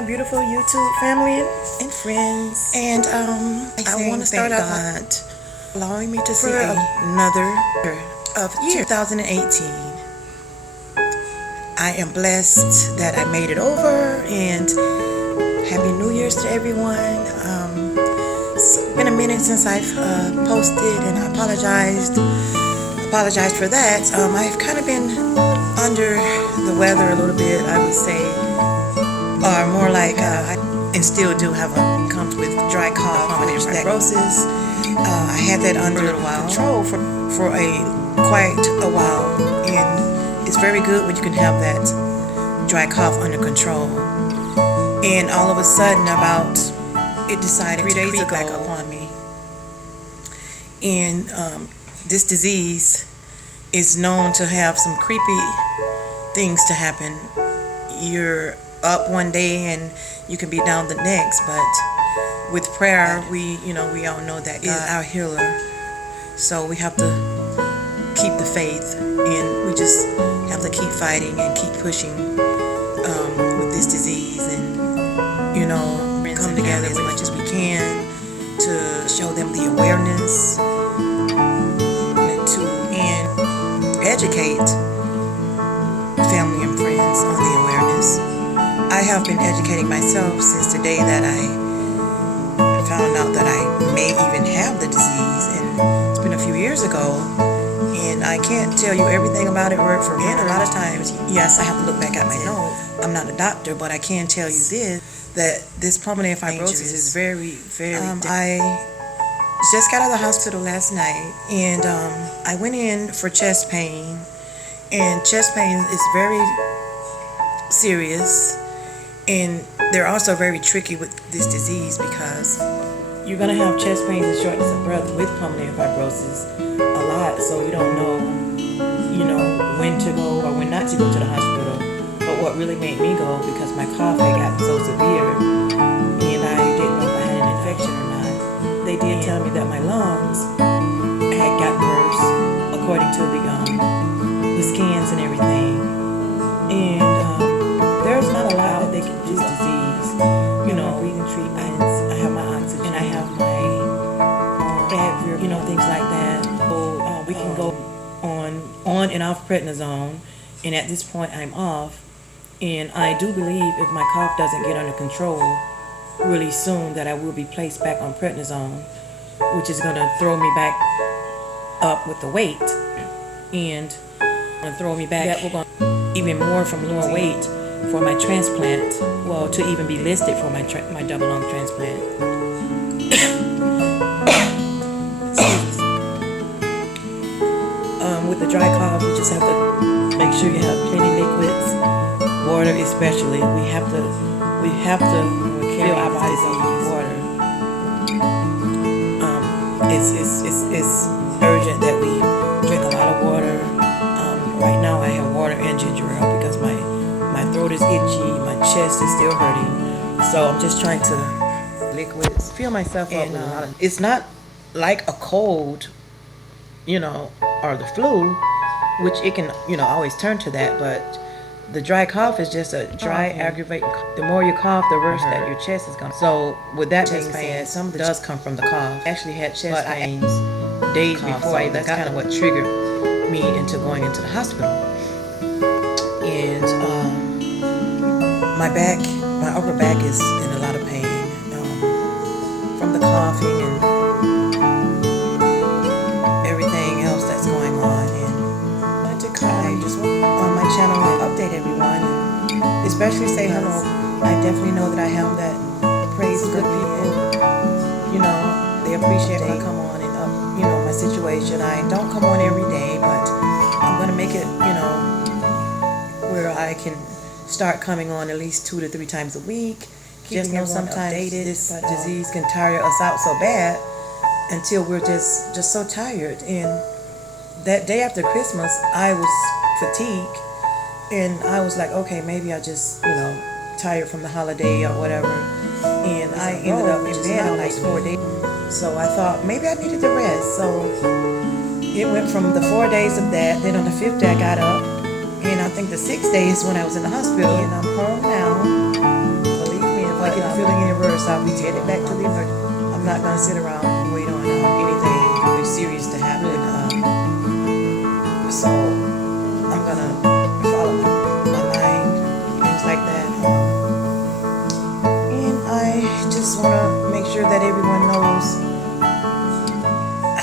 my beautiful YouTube family and friends. And I want to start out allowing me to see another year of 2018. I am blessed that I made it over, and Happy New Year's to everyone. It's been a minute since I've posted, and I apologize for that. I've kind of been under the weather a little bit, I would say, or more like and still do have comes with dry cough, pulmonary fibrosis. I had that under control for quite a while, and it's very good when you can have that dry cough under control. And all of a sudden, it decided 3 days ago back upon me. And this disease is known to have some creepy things to happen. You're up one day and you can be down the next, but with prayer, we all know that God is our healer. So we have to keep the faith, and we just have to keep fighting and keep pushing with this disease, and come together as much as we can to show them the awareness and educate family and friends on the awareness. I have been educating myself since the day that I found out that I may even have the disease, and it's been a few years ago, and I can't tell you everything about it word for word. A lot of times, yes, I have to look back at my notes. I'm not a doctor, but I can tell you that this pulmonary fibrosis is very, very I just got out of the hospital last night, and I went in for chest pain, and chest pain is very serious, and they're also very tricky with this disease because you're going to have chest pains and shortness of breath with pulmonary fibrosis a lot, so you don't know, when to go or when not to go to the hospital. But what really made me go, because my cough had gotten so severe, and I didn't know if I had an infection or not. They did tell me that my lungs had gotten worse, according to the scans and everything. And there's not a lot that they can do with this disease. Breathing treatments. I have my oxygen. I have my Advil, things like that. So we can go on and off prednisone. And at this point, I'm off. And I do believe if my cough doesn't get under control really soon, that I will be placed back on prednisone, which is going to throw me back up with the weight, and throw me back even more from lower weight for my transplant. Well, to even be listed for my double lung transplant. With the dry cough, you just have to make sure you have plenty liquids, water especially. We have to fill our bodies up with water. It's urgent that we drink a lot of water. Right now I have water and ginger ale because my throat is itchy, my chest is still hurting. So I'm just trying to liquids, fill myself up with a lot of. It's not like a cold, or the flu, which it can, always turn to that, but the dry cough is just a dry, aggravating. The more you cough, the worse that your chest is going. So with that being said, some of it does come from the cough. I actually had chest pains days before. So that's kind of what triggered me into going into the hospital. And my upper back is in a lot of pain from the coughing and everything else that's going on. And I wanted to come just on my channel and update everyone, and especially say hello. I definitely know that I have that praise good people. They appreciate when I come on and my situation. I don't come on every day, but I'm gonna make it, where I can start coming on at least 2 to 3 times a week. Just know sometimes this disease can tire us out so bad until we're just so tired. And that day after Christmas, I was fatigued, and I was like, okay, maybe I just, tired from the holiday or whatever. And I ended up in bed like 4 days. So I thought maybe I needed to rest. So it went from the 4 days of that. Then on the 5th day I got up, and I think the 6th day is when I was in the hospital, and I'm home now. Believe me, I'll be headed back to the emergency. I'm not gonna sit around and wait on anything really serious to happen. So I'm gonna follow my mind, things like that. And I just wanna make sure that everyone knows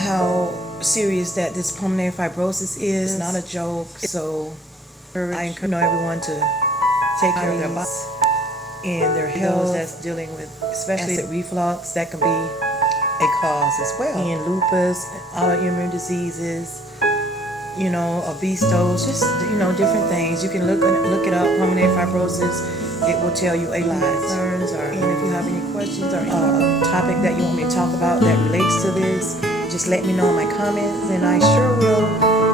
how serious that this pulmonary fibrosis is. It's not a joke. So I encourage everyone to take care of their body and their health. That's dealing with especially acid reflux, that can be a cause as well. And lupus, autoimmune diseases, obesity, just different things. You can look it up, pulmonary fibrosis. It will tell you a lot. And if you have any questions or a topic that you want me to talk about that relates to this, just let me know in my comments, and I sure will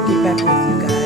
get back with you guys.